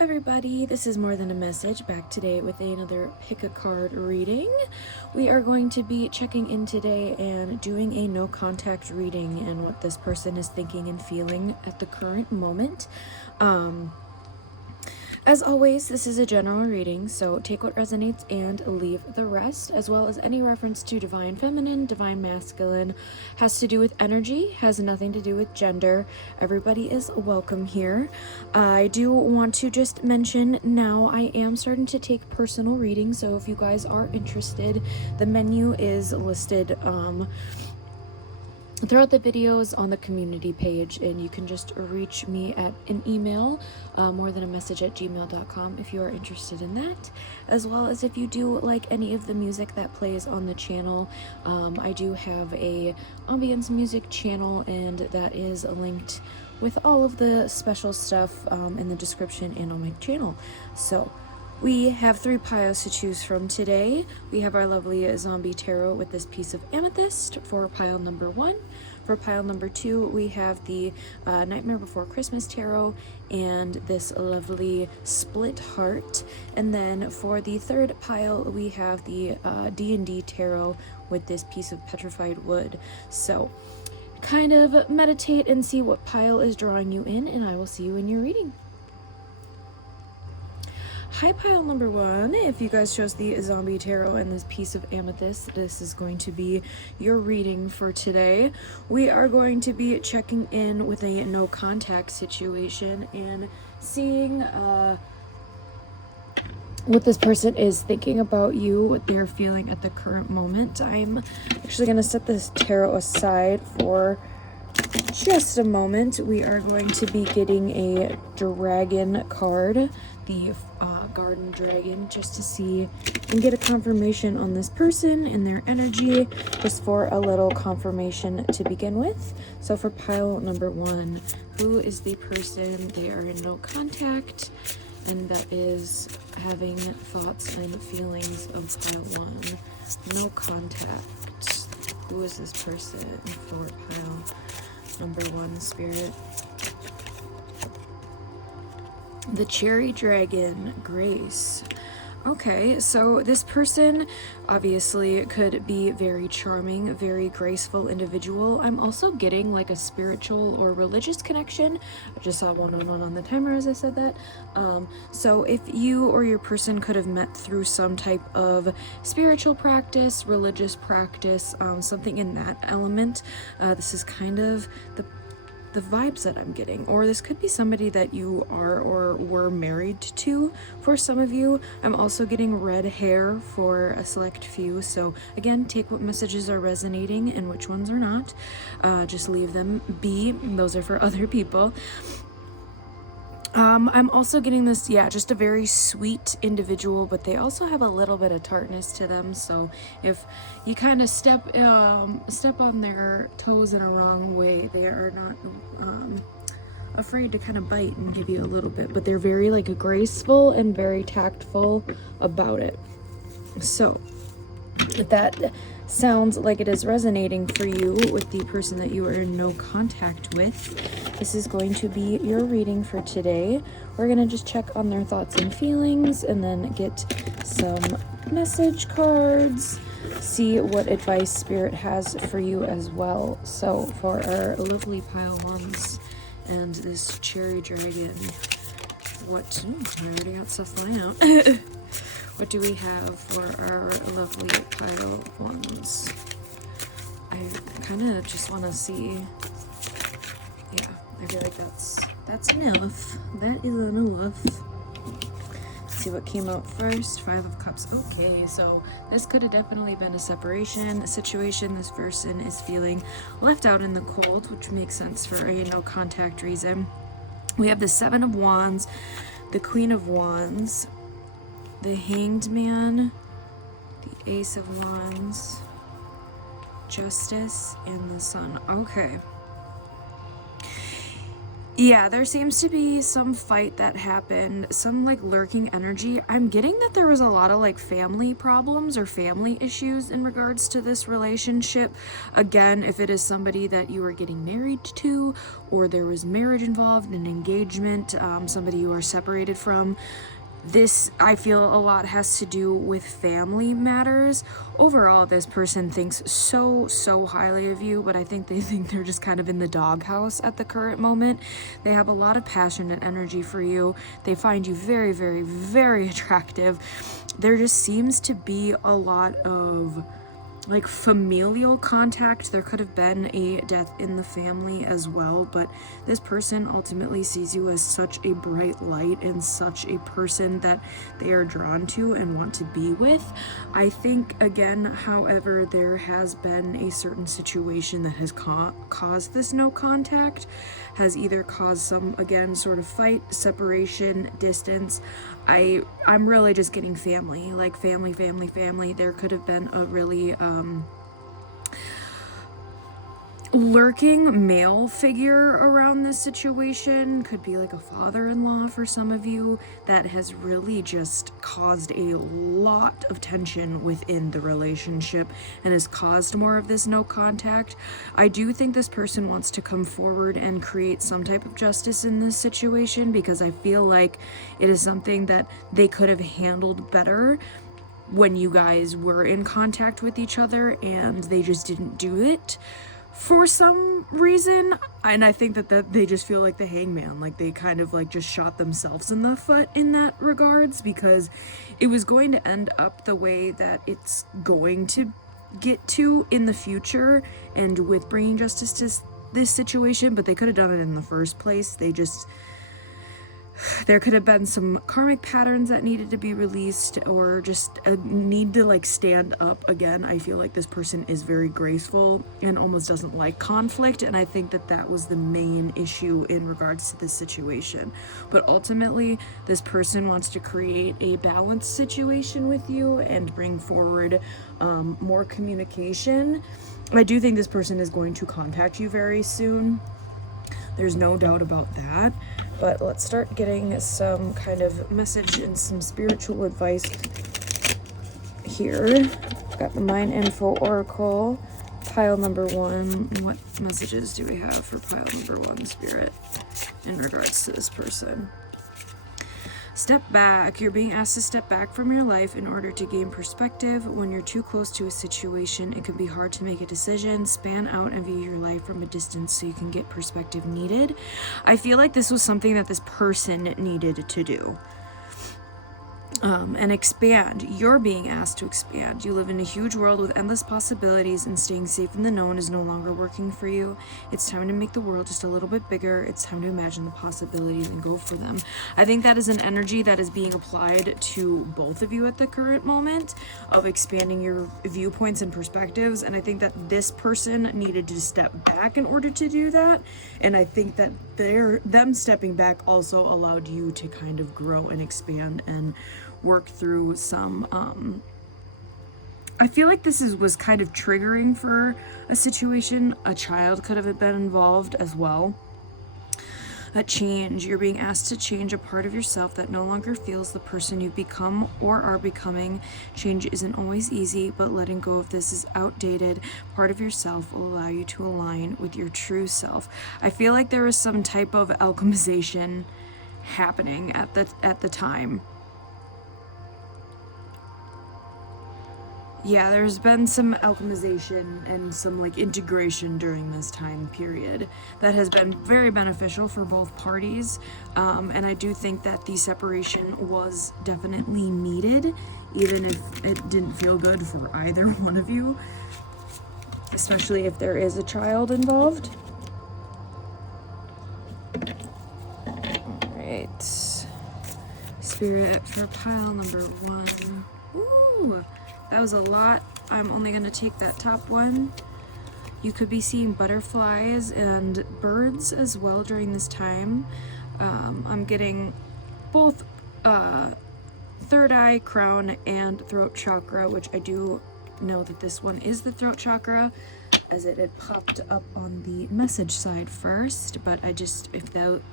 everybody, this is More Than a Message, back today with another pick a card reading. We are going to be checking in today and doing a no contact reading and what this person is thinking and feeling at the current moment. As always, this is a general reading, so take what resonates and leave the rest, as well as any reference to divine feminine, divine masculine, has to do with energy, has nothing to do with gender. Everybody is welcome here. I do want to just mention now I am starting to take personal readings, so if you guys are interested, the menu is listed throughout the videos on the community page, and you can just reach me at an email, morethanamessage@gmail.com, if you are interested in that, as well as if you do like any of the music that plays on the channel. I do have a ambience music channel, and that is linked with all of the special stuff in the description and on my channel. So we have 3 piles to choose from today. We have our lovely zombie tarot with this piece of amethyst for pile number 1. For pile number 2, we have the Nightmare Before Christmas tarot and this lovely split heart. And then for the 3rd pile, we have the D&D tarot with this piece of petrified wood. So kind of meditate and see what pile is drawing you in, and I will see you in your reading. Hi, pile number 1. If you guys chose the zombie tarot and this piece of amethyst, this is going to be your reading for today. We are going to be checking in with a no contact situation and seeing what this person is thinking about you, what they're feeling at the current moment. I'm actually going to set this tarot aside for just a moment. We are going to be getting a dragon card, the garden dragon, just to see and get a confirmation on this person and their energy, just for a little confirmation to begin with. So for pile number 1, who is the person? They are in no contact, and that is having thoughts and feelings of pile 1. No contact. Who is this person for pile number 1, Spirit? The cherry dragon, Grace. Okay, so this person obviously could be very charming, very graceful individual. I'm also getting like a spiritual or religious connection. I just saw 111 on the timer as I said that. So if you or your person could have met through some type of spiritual practice, religious practice, something in that element, this is kind of the vibes that I'm getting. Or this could be somebody that you are or were married to for some of you. I'm also getting red hair for a select few, so again, take what messages are resonating and which ones are not. Just leave them be. Those are for other people. I'm also getting this, just a very sweet individual, but they also have a little bit of tartness to them. So if you kind of step on their toes in a wrong way, they are not afraid to kind of bite and give you a little bit, but they're very like graceful and very tactful about it. So if that sounds like it is resonating for you with the person that you are in no contact with, this is going to be your reading for today. We're going to just check on their thoughts and feelings and then get some message cards, see what advice Spirit has for you as well. So for our lovely pile 1s and this cherry dragon, what, I already got stuff flying out. What do we have for our lovely pile 1s? I kind of just want to see. Yeah, I feel like that's enough. That is enough. Let's see what came out first. 5 of Cups. Okay, so this could have definitely been a separation situation. This person is feeling left out in the cold, which makes sense for a no contact reason. We have the 7 of Wands, the Queen of Wands, the Hanged Man, the Ace of Wands, Justice, and the Sun. Okay. Yeah, there seems to be some fight that happened, some like lurking energy. I'm getting that there was a lot of like family problems or family issues in regards to this relationship. Again, if it is somebody that you are getting married to, or there was marriage involved, an engagement, somebody you are separated from, this, I feel, a lot has to do with family matters. Overall, this person thinks so highly of you, but I think they think they're just kind of in the doghouse at the current moment. They have a lot of passionate energy for you. They find you very attractive. There just seems to be a lot of like familial contact. There could have been a death in the family as well, but this person ultimately sees you as such a bright light and such a person that they are drawn to and want to be with. I think, again, however, there has been a certain situation that has caused this no contact, has either caused some, again, sort of fight, separation, distance. I'm really just getting family, like family. There could have been a really lurking male figure around this situation. Could be like a father-in-law for some of you that has really just caused a lot of tension within the relationship and has caused more of this no contact. I do think this person wants to come forward and create some type of justice in this situation, because I feel like it is something that they could have handled better when you guys were in contact with each other, and they just didn't do it for some reason. And I think that they just feel like the hangman, like they kind of like just shot themselves in the foot in that regards, because it was going to end up the way that it's going to get to in the future and with bringing justice to this situation, but they could have done it in the first place. There could have been some karmic patterns that needed to be released, or just a need to like stand up again. I feel like this person is very graceful and almost doesn't like conflict, and I think that was the main issue in regards to this situation. But ultimately, this person wants to create a balanced situation with you and bring forward more communication. I do think this person is going to contact you very soon. There's no doubt about that. But let's start getting some kind of message and some spiritual advice here. Got the Mind Info Oracle, pile number 1. What messages do we have for pile number 1, Spirit, in regards to this person? Step back. You're being asked to step back from your life in order to gain perspective. When you're too close to a situation, it can be hard to make a decision. Span out and view your life from a distance so you can get perspective needed. I feel like this was something that this person needed to do. And expand. You're being asked to expand. You live in a huge world with endless possibilities, and staying safe in the known is no longer working for you. It's time to make the world just a little bit bigger. It's time to imagine the possibilities and go for them. I think that is an energy that is being applied to both of you at the current moment, of expanding your viewpoints and perspectives. And I think that this person needed to step back in order to do that. And I think that them stepping back also allowed you to kind of grow and expand and work through some I feel like this was kind of triggering for a situation. A child could have been involved as well. A change. You're being asked to change a part of yourself that no longer feels the person you've become or are becoming. Change isn't always easy, but letting go of this is outdated part of yourself will allow you to align with your true self. I feel like there was some type of alchemization happening at the time. Yeah, there's been some alchemization and some like integration during this time period that has been very beneficial for both parties. And I do think that the separation was definitely needed, even if it didn't feel good for either one of you, especially if there is a child involved. All right. Spirit for pile number 1. Ooh. That was a lot. I'm only going to take that top one. You could be seeing butterflies and birds as well during this time. I'm getting both third eye, crown, and throat chakra, which I do know that this one is the throat chakra, as it had popped up on the message side first. But I just, if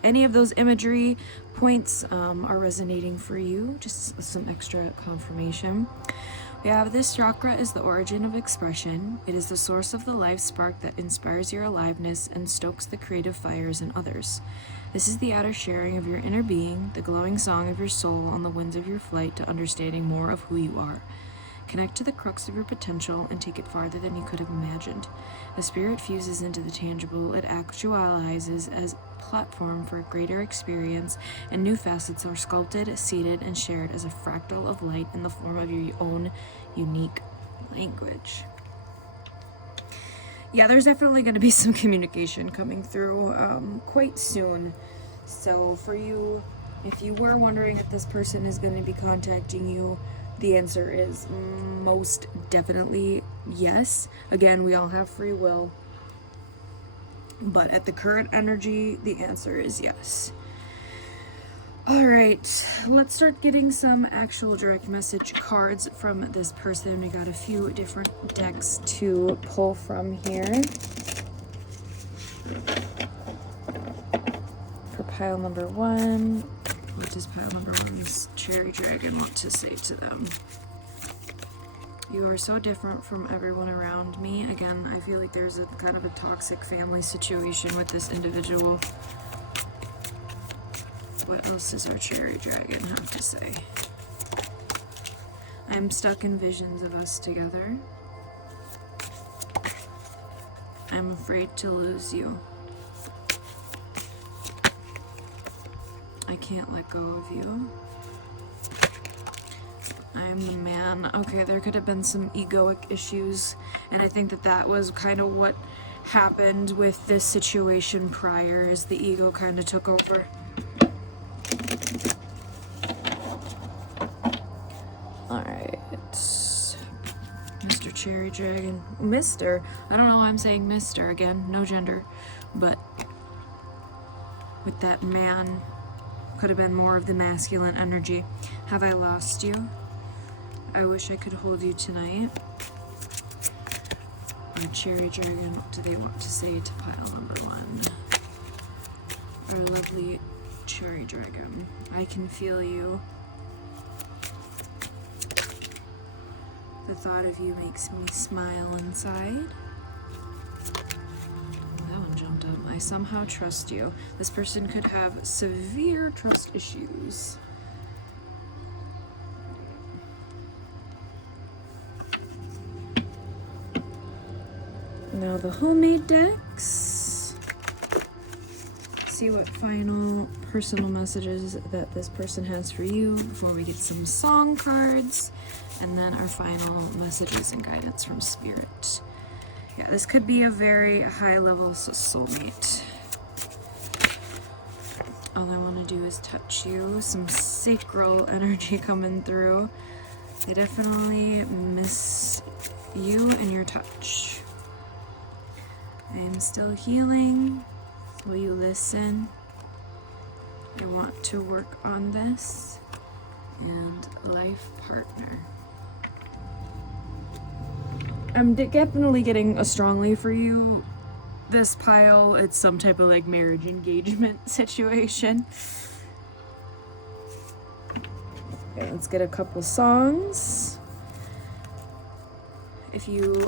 any of those imagery points are resonating for you, just some extra confirmation. We have this chakra is the origin of expression. It is the source of the life spark that inspires your aliveness and stokes the creative fires in others. This is the outer sharing of your inner being, the glowing song of your soul on the winds of your flight to understanding more of who you are. Connect to the crux of your potential and take it farther than you could have imagined. As spirit fuses into the tangible, it actualizes as a platform for greater experience, and new facets are sculpted, seeded, and shared as a fractal of light in the form of your own unique language. Yeah, there's definitely going to be some communication coming through quite soon. So for you, if you were wondering if this person is going to be contacting you, the answer is most definitely yes. Again, we all have free will. But at the current energy, the answer is yes. Alright, let's start getting some actual direct message cards from this person. We got a few different decks to pull from here. For pile number 1, what does pile number 1's Cherry Dragon want to say to them? You are so different from everyone around me. Again, I feel like there's a kind of a toxic family situation with this individual. What else does our Cherry Dragon have to say? I'm stuck in visions of us together. I'm afraid to lose you. I can't let go of you. I'm the man. Okay, there could have been some egoic issues, and I think that that was kind of what happened with this situation prior, is the ego kind of took over. Alright. Mr. Cherry Dragon. Mr. I don't know why I'm saying Mr. again. No gender. But with that man, could have been more of the masculine energy. Have I lost you? I wish I could hold you tonight. Our Cherry Dragon, what do they want to say to pile number 1? Our lovely Cherry Dragon. I can feel you. The thought of you makes me smile inside. That one jumped up. I somehow trust you. This person could have severe trust issues. Now the homemade decks. See what final personal messages that this person has for you before we get some song cards, and then our final messages and guidance from spirit. Yeah, this could be a very high level soulmate. All I want to do is touch you. Some sacral energy coming through. I definitely miss you and your touch. I am still healing. Will you listen? I want to work on this. And life partner. I'm definitely getting a strongly for you. This pile, it's some type of like marriage engagement situation. Okay, let's get a couple songs. If you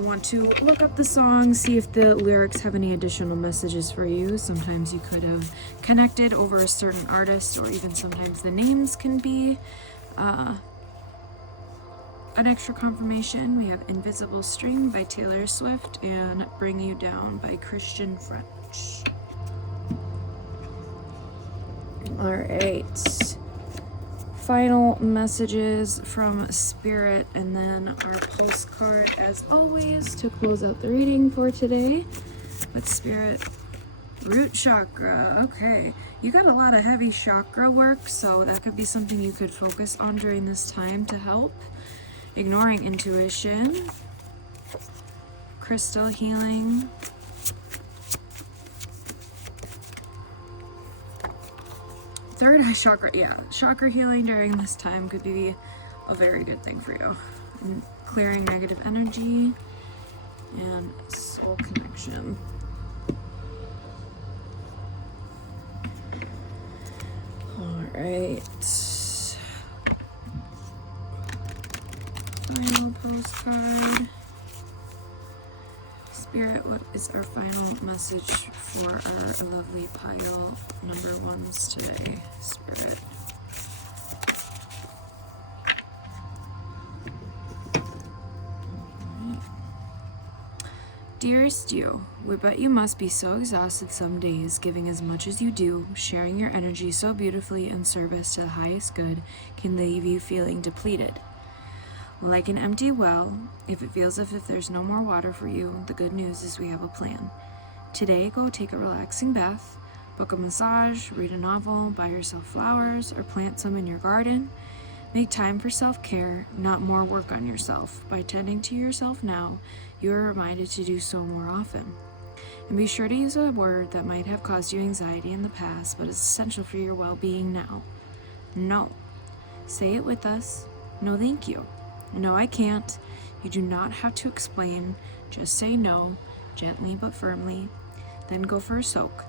want to look up the song, see if the lyrics have any additional messages for you. Sometimes you could have connected over a certain artist, or even sometimes the names can be an extra confirmation. We have Invisible String by Taylor Swift and Bring You Down by Christian French. Alright. Final messages from Spirit, and then our postcard as always to close out the reading for today with Spirit. Root chakra. Okay, you got a lot of heavy chakra work, so that could be something you could focus on during this time to help. Ignoring intuition, crystal healing, third eye chakra. Yeah, chakra healing during this time could be a very good thing for you. clearing negative energy, and soul connection. All right. Final postcard. Spirit, what is our final message for our lovely pile number ones today? Spirit. Dearest you, we bet you must be so exhausted some days, giving as much as you do, sharing your energy so beautifully in service to the highest good can leave you feeling depleted. Like an empty well, if it feels as if there's no more water for you, the good news is we have a plan. Today, go take a relaxing bath, book a massage, read a novel, buy yourself flowers, or plant some in your garden. Make time for self-care, not more work on yourself. By tending to yourself now, you are reminded to do so more often. And be sure to use a word that might have caused you anxiety in the past, but is essential for your well-being now. No. Say it with us. No, thank you. No, I can't. You do not have to explain. Just say no, gently but firmly. Then go for a soak.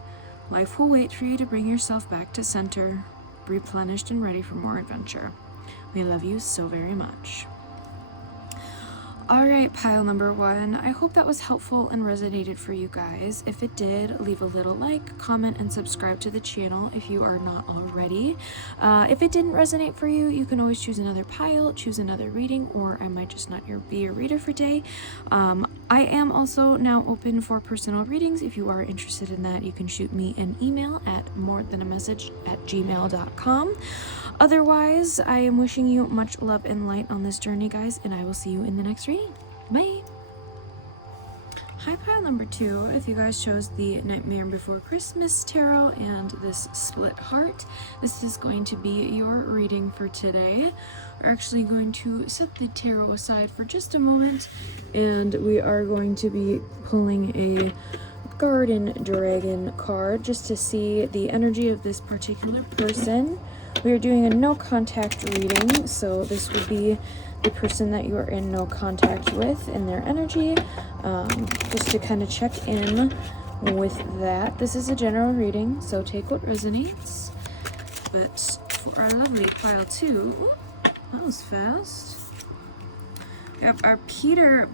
Life will wait for you to bring yourself back to center, replenished and ready for more adventure. We love you so very much. All right, pile number one. I hope that was helpful and resonated for you guys. If it did, leave a little like, comment, and subscribe to the channel if you are not already. If it didn't resonate for you, you can always choose another pile, choose another reading, or I might just not be your reader for today. I am also now open for personal readings. If you are interested in that, you can shoot me an email at morethanamessage@gmail.com. Otherwise, I am wishing you much love and light on this journey, guys, and I will see you in the next reading. Bye! Hi, pile number two. If you guys chose the Nightmare Before Christmas tarot and this split heart, this is going to be your reading for today. We're actually going to set the tarot aside for just a moment, and we are going to be pulling a Garden Dragon card just to see the energy of this particular person. We are doing a no contact reading, so this would be the person that you are in no contact with in their energy, just to kind of check in with that. This is a general reading, so take what resonates. But for our lovely pile two, that was fast. We have our Peanut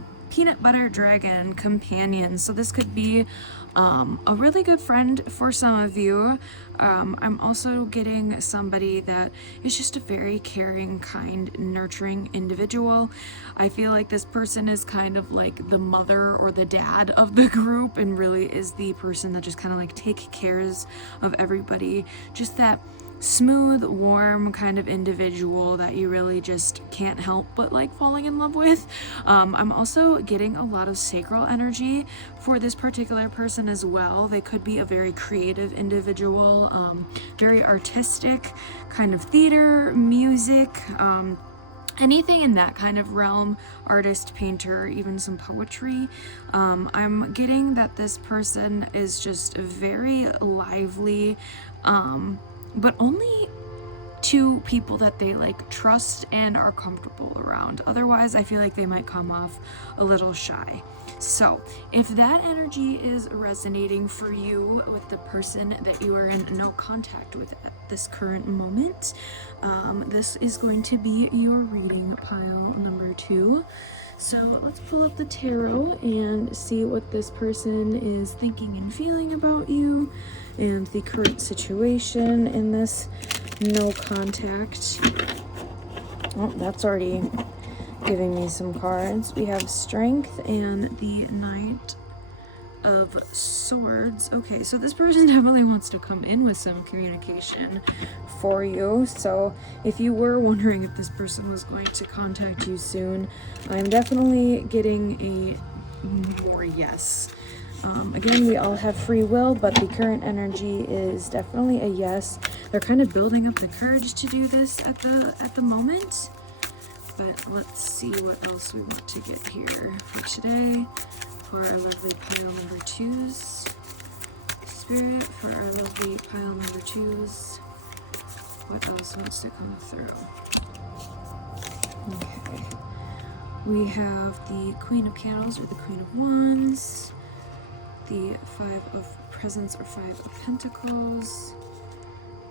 Butter Dragon companion. So this could be a really good friend for some of you. I'm also getting somebody that is just a very caring, kind, nurturing individual. I feel like this person is kind of like the mother or the dad of the group, and really is the person that just kind of like takes cares of everybody. Just that smooth, warm kind of individual that you really just can't help but like falling in love with. I'm also getting a lot of sacral energy for this particular person as well. They could be a very creative individual, very artistic, kind of theater, music, anything in that kind of realm, artist, painter, even some poetry. I'm getting that this person is just very lively, but only to people that they like trust and are comfortable around. Otherwise, I feel like they might come off a little shy. So if that energy is resonating for you with the person that you are in no contact with at this current moment, this is going to be your reading pile number two. So let's pull up the tarot and see what this person is thinking and feeling about you and the current situation in this no contact. Oh, that's already giving me some cards. We have Strength and the Knight of Swords. Okay, so this person definitely wants to come in with some communication for you. So if you were wondering if this person was going to contact you soon, I'm definitely getting a more yes. Again, we all have free will, but the current energy is definitely a yes. They're kind of building up the courage to do this at the moment. But let's see what else we want to get here for today. For our lovely pile number twos. Spirit, for our lovely pile number twos. What else wants to come through? Okay. We have the Queen of Candles or the Queen of Wands, the Five of Presents or Five of Pentacles.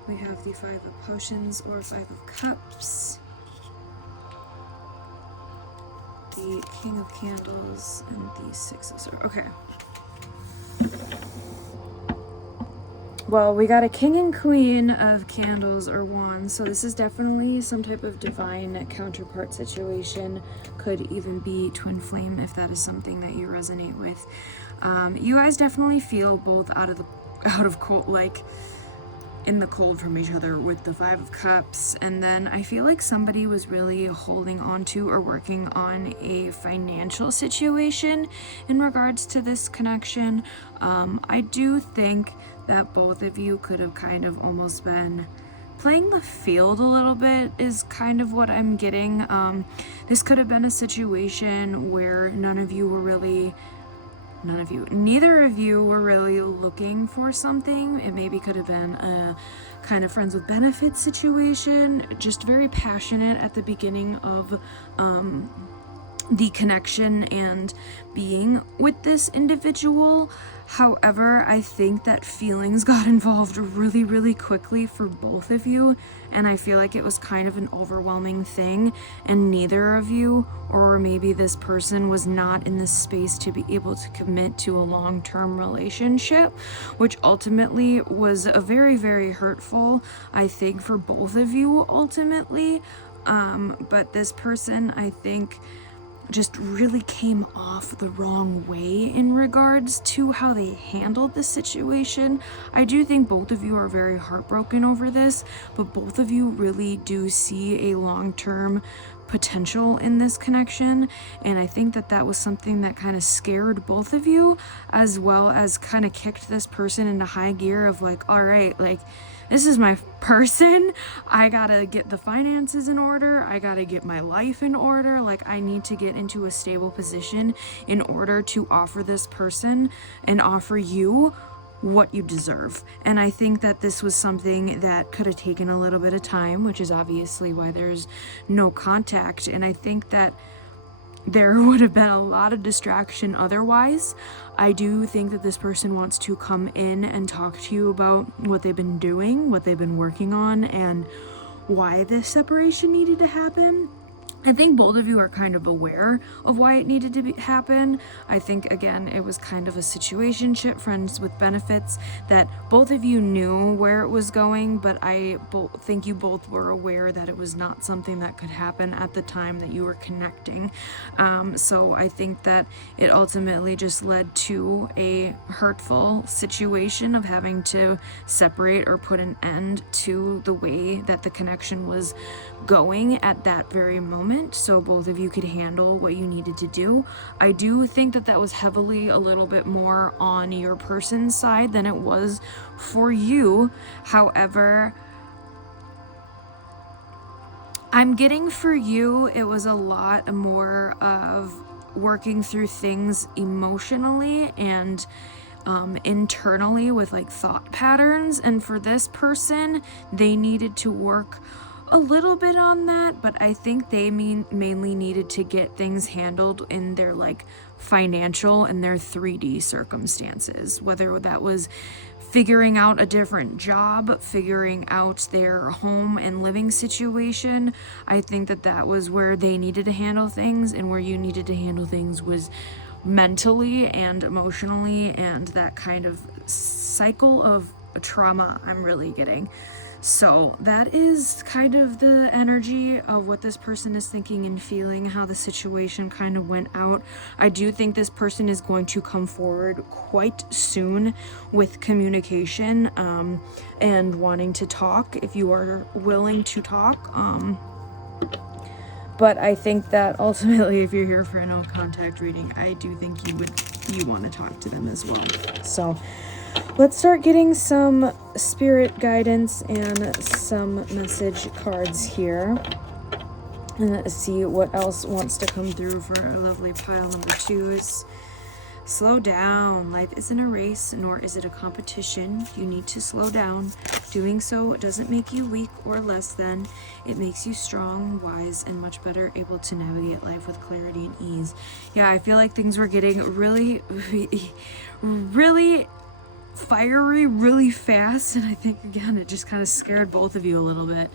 We have the Five of Potions or Five of Cups, the King of Candles, and the Six of Swords. Okay. Well, we got a King and Queen of Candles or Wands, so this is definitely some type of divine counterpart situation. Could even be twin flame if that is something that you resonate with. You guys definitely feel both out of cold, like in the cold from each other with the Five of Cups, and then I feel like somebody was really holding on to or working on a financial situation in regards to this connection. I do think that both of you could have kind of almost been playing the field a little bit is kind of what I'm getting. This could have been a situation where neither of you were really looking for something. It maybe could have been a kind of friends with benefits situation, just very passionate at the beginning of the connection and being with this individual. However, I think that feelings got involved really, really quickly for both of you, and I feel like it was kind of an overwhelming thing, and neither of you, or maybe this person, was not in this space to be able to commit to a long-term relationship, which ultimately was a very, very hurtful, I think, for both of you ultimately. But this person, I think, just really came off the wrong way in regards to how they handled the situation. I do think both of you are very heartbroken over this, but both of you really do see a long-term potential in this connection, and I think that that was something that kind of scared both of you, as well as kind of kicked this person into high gear of like, all right, like, this is my person. I gotta get the finances in order. I gotta get my life in order. Like, I need to get into a stable position in order to offer this person and offer you what you deserve. And I think that this was something that could have taken a little bit of time, which is obviously why there's no contact. And I think that there would have been a lot of distraction otherwise. I do think that this person wants to come in and talk to you about what they've been doing, what they've been working on, and why this separation needed to happen. I think both of you are kind of aware of why it needed to happen. I think, again, it was kind of a situationship, friends with benefits, that both of you knew where it was going, but I think you both were aware that it was not something that could happen at the time that you were connecting. So I think that it ultimately just led to a hurtful situation of having to separate or put an end to the way that the connection was going at that very moment, so both of you could handle what you needed to do. I do think that that was heavily a little bit more on your person's side than it was for you. However, I'm getting for you, it was a lot more of working through things emotionally and internally with like thought patterns, and for this person, they needed to work a little bit on that, but I think they mainly needed to get things handled in their like financial and their 3D circumstances, whether that was figuring out a different job, figuring out their home and living situation. I think that that was where they needed to handle things, and where you needed to handle things was mentally and emotionally, and that kind of cycle of trauma I'm really getting. So that is kind of the energy of what this person is thinking and feeling, how the situation kind of went out. I do think this person is going to come forward quite soon with communication and wanting to talk if you are willing to talk. But I think that ultimately, if you're here for a no contact reading, I do think you want to talk to them as well. So let's start getting some spirit guidance and some message cards here. And let's see what else wants to come through for our lovely pile number 2s. Slow down. Life isn't a race, nor is it a competition. You need to slow down. Doing so doesn't make you weak or less than. It makes you strong, wise, and much better able to navigate life with clarity and ease. Yeah, I feel like things were getting really, really fiery really fast, and I think, again, it just kind of scared both of you a little bit.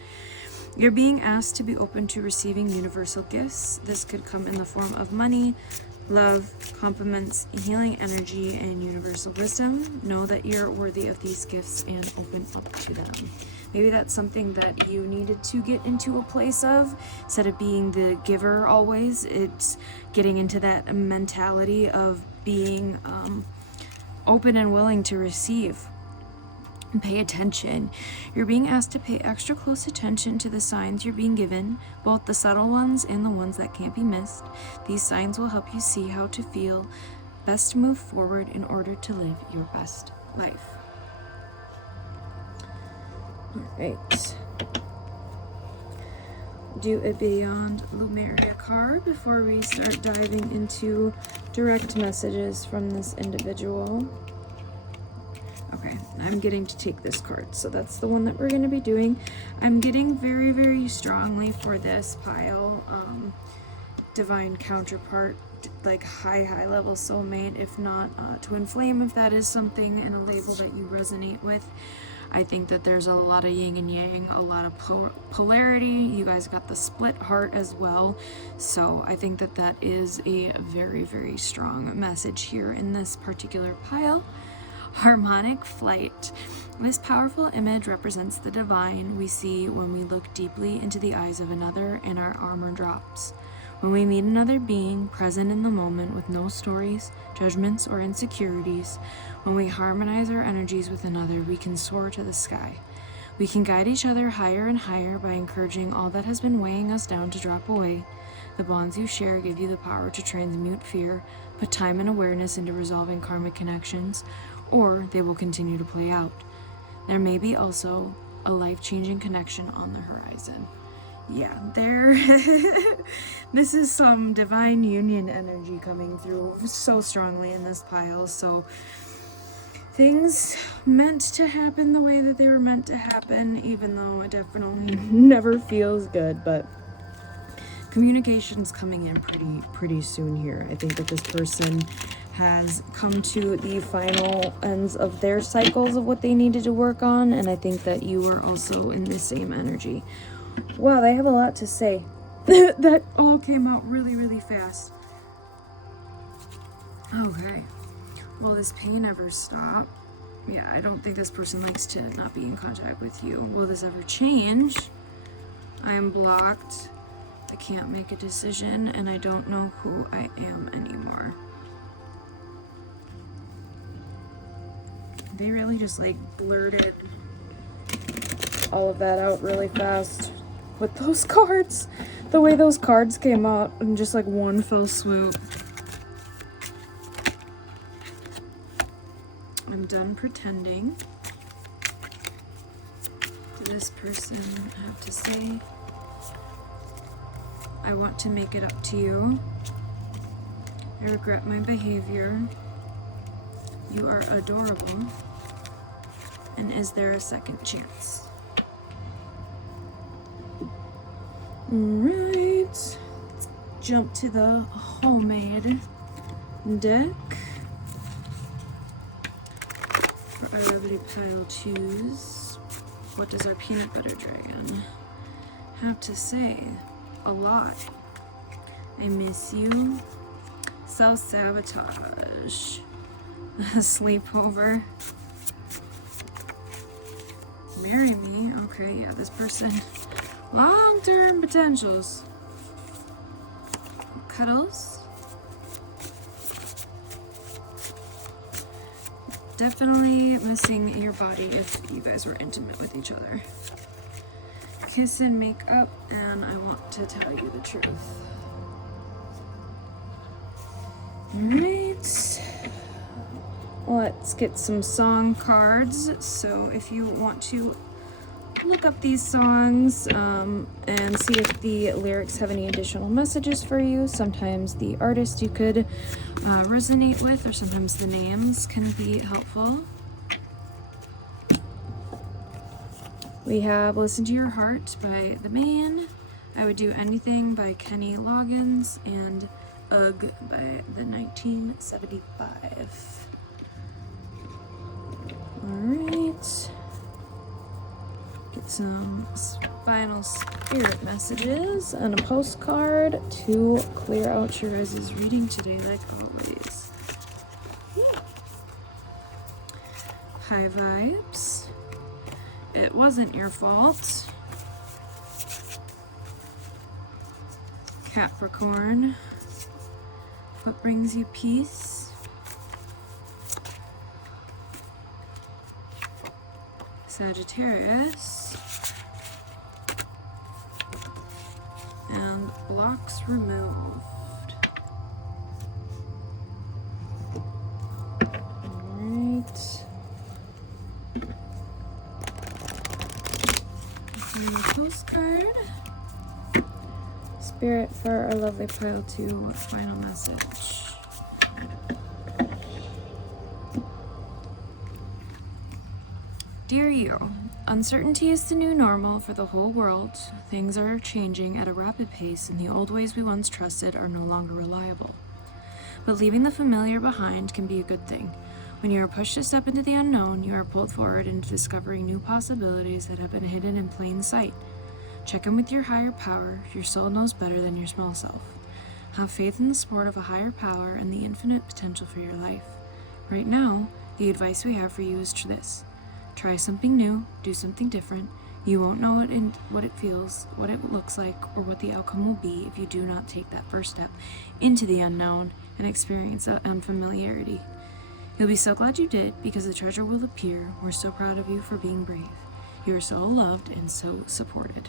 You're being asked to be open to receiving universal gifts. This could come in the form of money, love, compliments, healing energy, and universal wisdom. Know that you're worthy of these gifts and open up to them. Maybe that's something that you needed to get into a place of. Instead of being the giver always, it's getting into that mentality of being open and willing to receive. Pay attention. You're being asked to pay extra close attention to the signs you're being given, both the subtle ones and the ones that can't be missed. These signs will help you see how to feel best to move forward in order to live your best life. Alright. Do a Beyond Lumeria card before we start diving into direct messages from this individual. Okay, I'm getting to take this card, so that's the one that we're going to be doing. I'm getting very, very strongly for this pile, divine counterpart, like high level soulmate, if not twin flame, if that is something and a label that you resonate with. I think that there's a lot of yin and yang, a lot of polarity. You guys got the split heart as well, so I think that that is a very, very strong message here in this particular pile. Harmonic flight. This powerful image represents the divine we see when we look deeply into the eyes of another and our armor drops. When we meet another being present in the moment with no stories, judgments, or insecurities, when we harmonize our energies with another, we can soar to the sky. We can guide each other higher and higher by encouraging all that has been weighing us down to drop away. The bonds you share give you the power to transmute fear, put time and awareness into resolving karmic connections, or they will continue to play out. There may be also a life-changing connection on the horizon. Yeah, this is some divine union energy coming through so strongly in this pile. So things meant to happen the way that they were meant to happen, even though it definitely never feels good, but communication's coming in pretty soon here. I think that this person has come to the final ends of their cycles of what they needed to work on, and I think that you are also in the same energy. Wow, they have a lot to say. That all came out really, really fast. Okay. Will this pain ever stop? Yeah, I don't think this person likes to not be in contact with you. Will this ever change? I am blocked. I can't make a decision, and I don't know who I am anymore. They really just like blurted all of that out really fast with those cards. The way those cards came out in just like one fell swoop. I'm done pretending. What does this person have to say? I want to make it up to you. I regret my behavior. You are adorable. And is there a second chance? Alright. Let's jump to the homemade deck. For our Revity Pile 2s. What does our peanut butter dragon have to say? A lot. I miss you. Self-sabotage. Sleepover. Marry me. Okay, yeah, this person. Long-term potentials. Cuddles. Definitely missing your body if you guys were intimate with each other. Kiss and make up, and I want to tell you the truth. Alright. Let's get some song cards. So if you want to look up these songs and see if the lyrics have any additional messages for you. Sometimes the artist you could resonate with, or sometimes the names can be helpful. We have Listen to Your Heart by The Man, I Would Do Anything by Kenny Loggins, and Ugh by the 1975. Alright. Get some final spirit messages and a postcard to clear out your guys' reading today, like always. High vibes. It wasn't your fault. Capricorn. What brings you peace? Sagittarius. And blocks removed. Alright. Postcard. Spirit for our lovely pile 2, final message. Dear you, uncertainty is the new normal for the whole world. Things are changing at a rapid pace, and the old ways we once trusted are no longer reliable. But leaving the familiar behind can be a good thing. When you are pushed to step into the unknown, you are pulled forward into discovering new possibilities that have been hidden in plain sight. Check in with your higher power. Your soul knows better than your small self. Have faith in the support of a higher power and the infinite potential for your life. Right now, the advice we have for you is this. Try something new, do something different. You won't know what it feels, what it looks like, or what the outcome will be if you do not take that first step into the unknown and experience unfamiliarity. You'll be so glad you did, because the treasure will appear. We're so proud of you for being brave. You are so loved and so supported.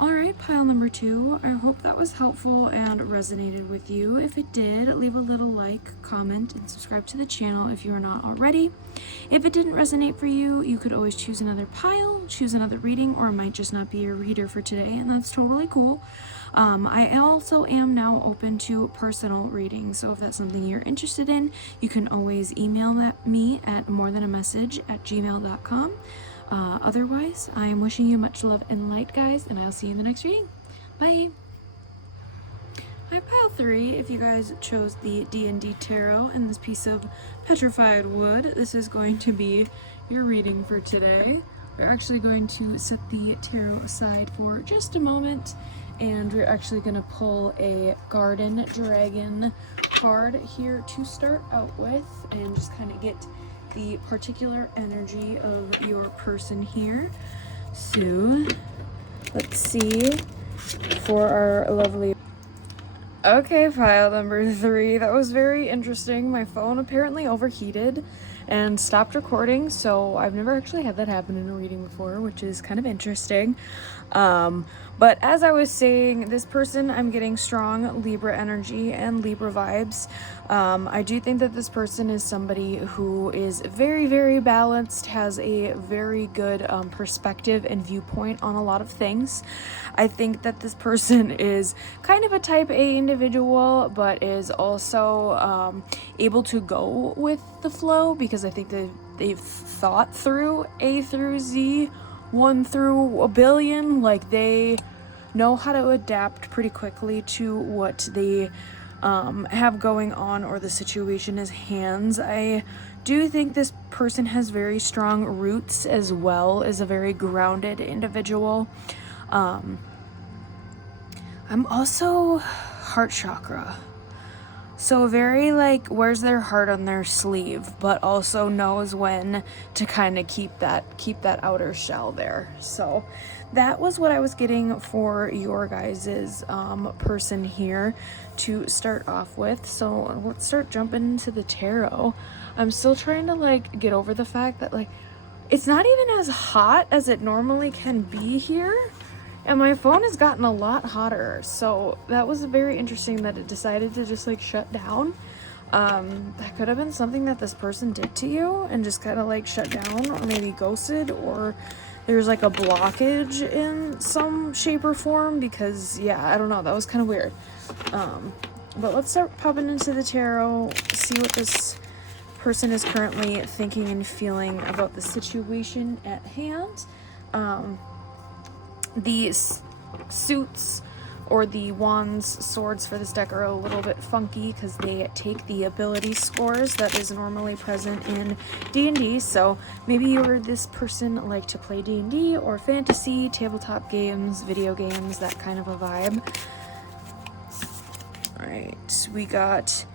Alright, pile number 2. I hope that was helpful and resonated with you. If it did, leave a little like, comment, and subscribe to the channel if you are not already. If it didn't resonate for you, you could always choose another pile, choose another reading, or it might just not be your reader for today, and that's totally cool. I also am now open to personal readings, so if that's something you're interested in, you can always email me at morethanamessage@gmail.com. Otherwise, I am wishing you much love and light, guys, and I'll see you in the next reading. Bye! Hi, pile 3. If you guys chose the D&D Tarot and this piece of petrified wood, this is going to be your reading for today. We're actually going to set the tarot aside for just a moment, and we're actually going to pull a Garden Dragon card here to start out with, and just kind of get the particular energy of your person here. So let's see for our lovely... Okay, pile number 3. That was very interesting. My phone apparently overheated and stopped recording, so I've never actually had that happen in a reading before, which is kind of interesting. But as I was saying, this person, I'm getting strong Libra energy and Libra vibes. I do think that this person is somebody who is very, very balanced, has a very good perspective and viewpoint on a lot of things. I think that this person is kind of a type A individual, but is also able to go with the flow, because I think that they've thought through A through Z, 1 through a billion. Like, they know how to adapt pretty quickly to what they have going on, or the situation is hands. I do think this person has very strong roots, as well as a very grounded individual. I'm also heart chakra. So very like wears their heart on their sleeve, but also knows when to kind of keep that outer shell there. So that was what I was getting for your guys's person here to start off with. So let's start jumping into the tarot. I'm still trying to like get over the fact that like it's not even as hot as it normally can be here. And my phone has gotten a lot hotter, so that was very interesting that it decided to just like shut down. That could have been something that this person did to you and just kind of like shut down, or maybe ghosted, or there's like a blockage in some shape or form, because yeah, I don't know, that was kind of weird. But let's start popping into the tarot, see what this person is currently thinking and feeling about the situation at hand. The suits or the wands, swords for this deck are a little bit funky because they take the ability scores that is normally present in D&D. So maybe you or this person like to play D&D or fantasy, tabletop games, video games, that kind of a vibe. Alright, we got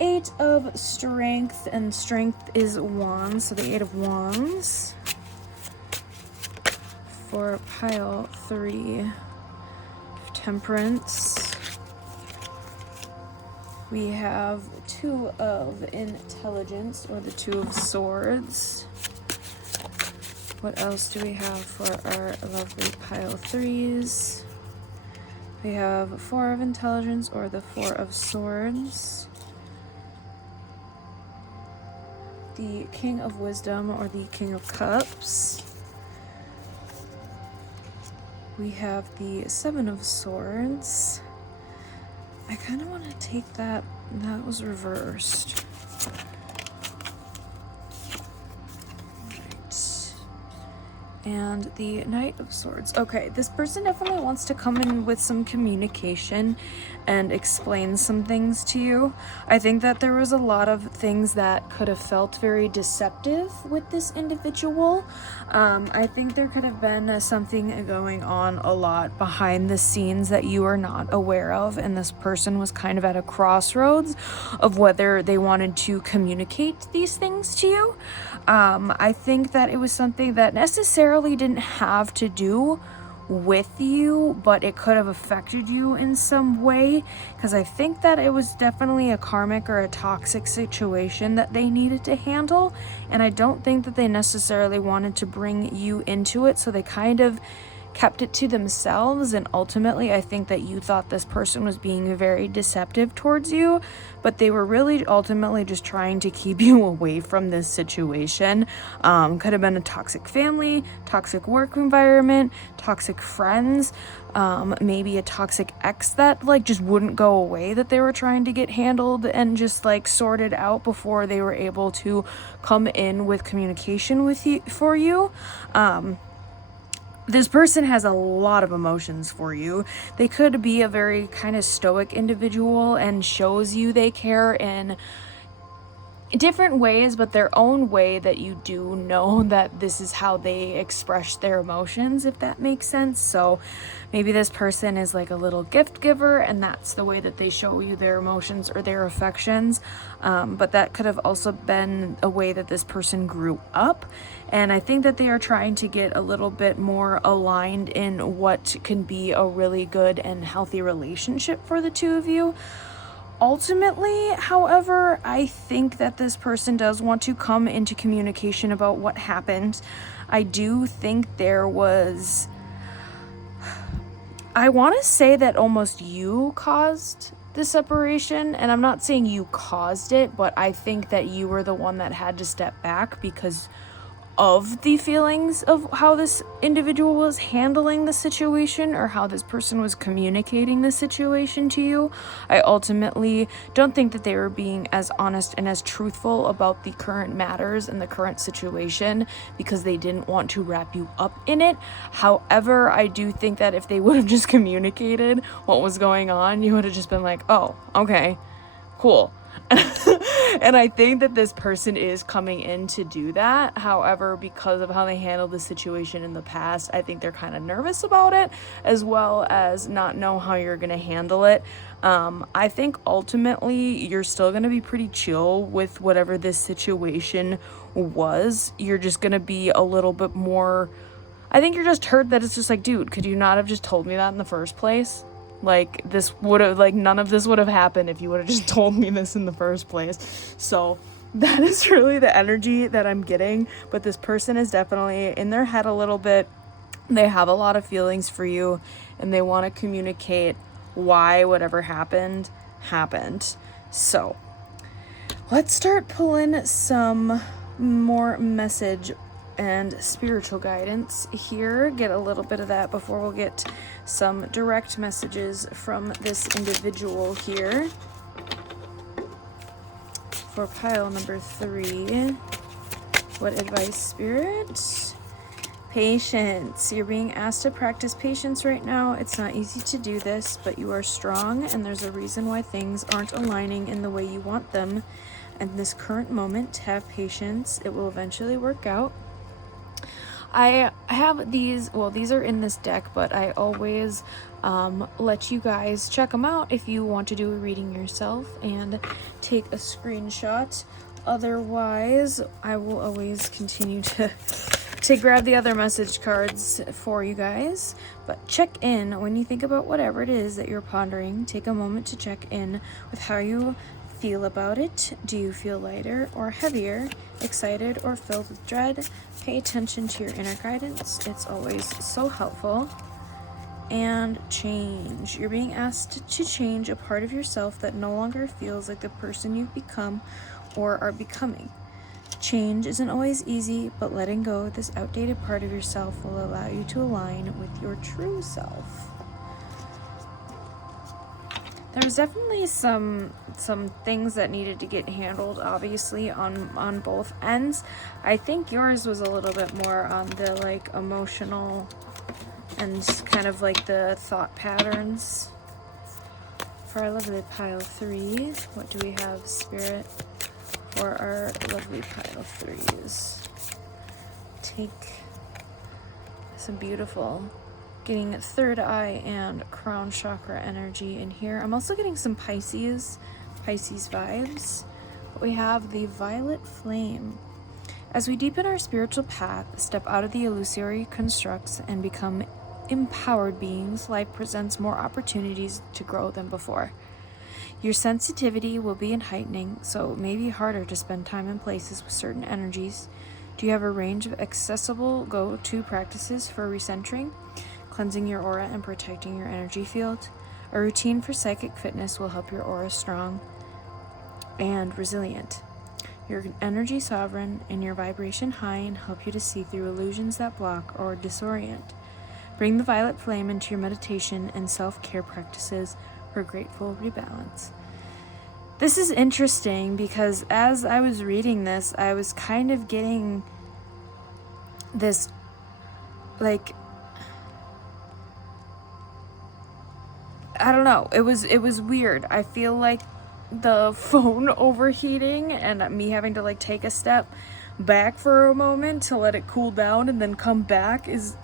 8 of strength, and strength is wands, so the 8 of wands. For pile 3, temperance. We have 2 of intelligence, or the 2 of swords. What else do we have for our lovely pile 3s? We have 4 of intelligence, or the 4 of swords. The king of wisdom, or the king of cups. We have the 7 of swords. I kind of want to take that. That was reversed. Right. And the knight of swords. Okay, this person definitely wants to come in with some communication and explain some things to you. I think that there was a lot of things that could have felt very deceptive with this individual. I think there could have been something going on a lot behind the scenes that you are not aware of, and this person was kind of at a crossroads of whether they wanted to communicate these things to you. I think that it was something that necessarily didn't have to do with you, but it could have affected you in some way, because I think that it was definitely a karmic or a toxic situation that they needed to handle, and I don't think that they necessarily wanted to bring you into it, so they kind of kept it to themselves. And ultimately I think that you thought this person was being very deceptive towards you, but they were really ultimately just trying to keep you away from this situation. Could have been a toxic family, toxic work environment, toxic friends, maybe a toxic ex that like just wouldn't go away, that they were trying to get handled and just like sorted out before they were able to come in with communication with you for you. This person has a lot of emotions for you. They could be a very kind of stoic individual and shows you they care in different ways, but their own way that you do know that this is how they express their emotions, if that makes sense. So maybe this person is like a little gift giver, and that's the way that they show you their emotions or their affections. But that could have also been a way that this person grew up. And I think that they are trying to get a little bit more aligned in what can be a really good and healthy relationship for the two of you. Ultimately, however, I think that this person does want to come into communication about what happened. I do think there was... I want to say that almost you caused the separation, and I'm not saying you caused it, but I think that you were the one that had to step back because of the feelings of how this individual was handling the situation, or how this person was communicating the situation to you. I ultimately don't think that they were being as honest and as truthful about the current matters and the current situation because they didn't want to wrap you up in it. However, I do think that if they would have just communicated what was going on, you would have just been like, oh, okay, cool. And I think that this person is coming in to do that. However, because of how they handled the situation in the past, I think they're kind of nervous about it, as well as not know how you're going to handle it. I think ultimately you're still going to be pretty chill with whatever this situation was. You're just going to be a little bit more... I think you're just hurt that it's just like, dude, could you not have just told me that in the first place? Like, this would have, like, none of this would have happened if you would have just told me this in the first place. So that is really the energy that I'm getting. But this person is definitely in their head a little bit. They have a lot of feelings for you, and they want to communicate why whatever happened. So let's start pulling some more message and spiritual guidance here. Get a little bit of that before we'll get some direct messages from this individual here. For pile number 3, what advice, Spirit? Patience. You're being asked to practice patience right now. It's not easy to do this, but you are strong, and there's a reason why things aren't aligning in the way you want them. In this current moment, have patience. It will eventually work out. I have these, well, these are in this deck, but I always let you guys check them out if you want to do a reading yourself and take a screenshot. Otherwise, I will always continue to grab the other message cards for you guys. But check in when you think about whatever it is that you're pondering. Take a moment to check in with how you feel about it. Do you feel lighter or heavier, excited or filled with dread? Pay attention to your inner guidance. It's always so helpful. And change. You're being asked to change a part of yourself that no longer feels like the person you've become or are becoming. Change isn't always easy, but letting go of this outdated part of yourself will allow you to align with your true self. There was definitely some things that needed to get handled, obviously, on both ends. I think yours was a little bit more on the like emotional and kind of like the thought patterns. For our lovely pile 3, what do we have, Spirit? For our lovely pile 3s, take some beautiful, getting third eye and crown chakra energy in here. I'm also getting some Pisces vibes. We have the violet flame. As we deepen our spiritual path, step out of the illusory constructs and become empowered beings, life presents more opportunities to grow than before. Your sensitivity will be in heightening, so it may be harder to spend time in places with certain energies. Do you have a range of accessible go-to practices for recentering, cleansing your aura, and protecting your energy field? A routine for psychic fitness will help your aura strong and resilient. Your energy sovereign and your vibration high and help you to see through illusions that block or disorient. Bring the violet flame into your meditation and self-care practices for grateful rebalance. This is interesting because as I was reading this, I was kind of getting this, like, I don't know, it was weird. I feel like the phone overheating and me having to like take a step back for a moment to let it cool down and then come back is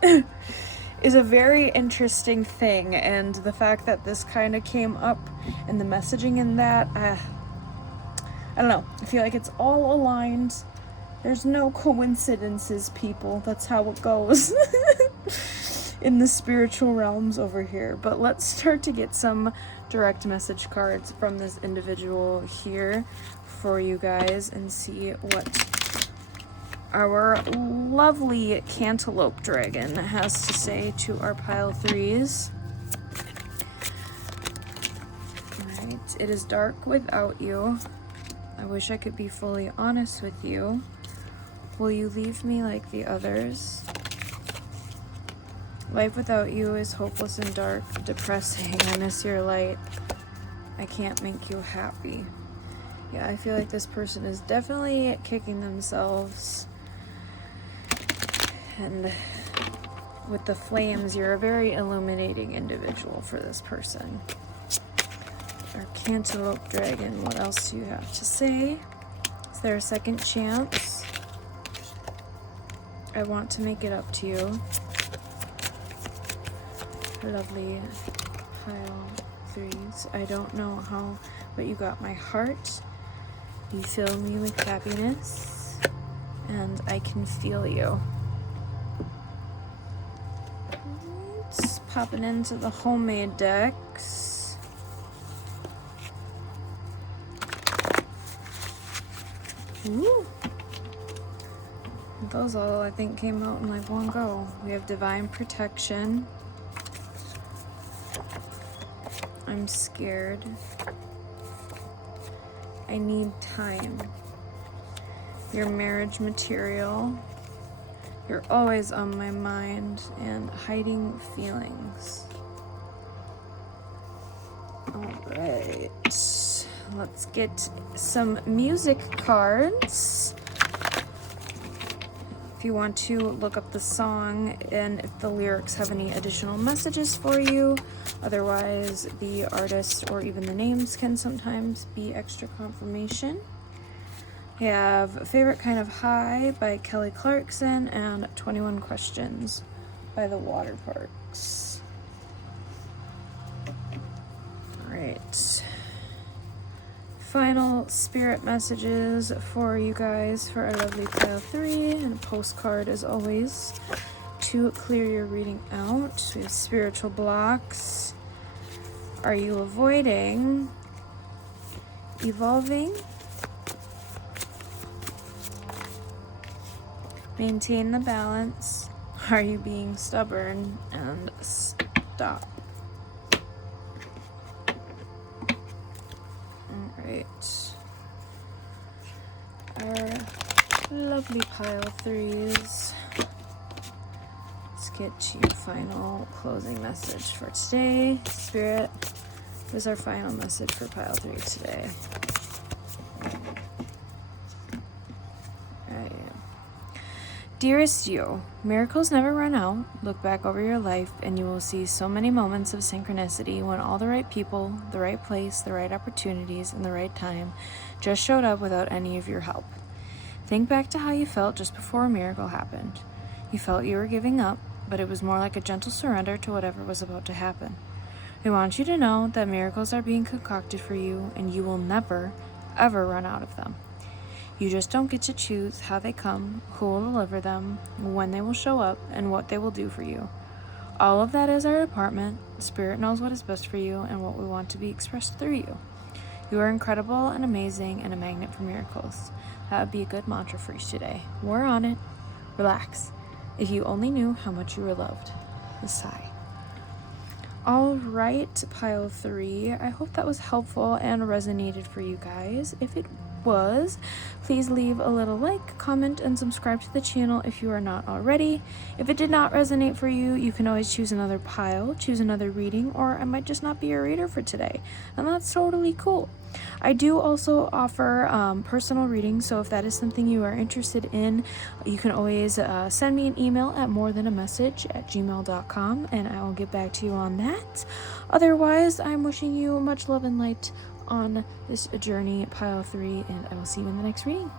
is a very interesting thing, and the fact that this kind of came up and the messaging in that, I don't know, I feel like it's all aligned. There's no coincidences, people. That's how it goes in the spiritual realms over here. But let's start to get some direct message cards from this individual here for you guys and see what our lovely cantaloupe dragon has to say to our pile 3s. Alright, it is dark without you. I wish I could be fully honest with you. Will you leave me like the others? Life without you is hopeless and dark, depressing. I miss your light. I can't make you happy. Yeah, I feel like this person is definitely kicking themselves. And with the flames, you're a very illuminating individual for this person. Our cantaloupe dragon, what else do you have to say? Is there a second chance? I want to make it up to you. Lovely pile 3s. I don't know how, but you got my heart. You fill me with happiness, and I can feel you. Popping into the homemade decks. Ooh. Those all, I think, came out in like one go. We have divine protection. I'm scared. I need time. Your marriage material. You're always on my mind and hiding feelings. Alright, let's get some music cards. If you want to look up the song and if the lyrics have any additional messages for you. Otherwise, the artist or even the names can sometimes be extra confirmation. We have Favorite Kind of High by Kelly Clarkson and 21 Questions by the Waterparks. Alright. Final spirit messages for you guys for our lovely pile 3, and a postcard as always to clear your reading out. We have spiritual blocks. Are you avoiding evolving? Maintain the balance. Are you being stubborn? And stop. Alright. Our lovely pile 3s. Let's get your final closing message for today. Spirit, what is our final message for pile 3 today? Dearest you, miracles never run out. Look back over your life and you will see so many moments of synchronicity when all the right people, the right place, the right opportunities, and the right time just showed up without any of your help. Think back to how you felt just before a miracle happened. You felt you were giving up, but it was more like a gentle surrender to whatever was about to happen. We want you to know that miracles are being concocted for you and you will never, ever run out of them. You just don't get to choose how they come, who will deliver them, when they will show up, and what they will do for you. All of that is our department. Spirit knows what is best for you and what we want to be expressed through you. You are incredible and amazing and a magnet for miracles. That would be a good mantra for you today. We're on it. Relax. If you only knew how much you were loved. A sigh. All right, pile 3. I hope that was helpful and resonated for you guys. If it was, please leave a little like, comment, and subscribe to the channel if you are not already. If it did not resonate for you, you can always choose another pile, choose another reading, or I might just not be your reader for today, and that's totally cool. I do also offer personal readings, so if that is something you are interested in, you can always send me an email at morethanamessage@gmail.com, and I will get back to you on that. Otherwise, I'm wishing you much love and light on this journey, pile 3, and I will see you in the next reading.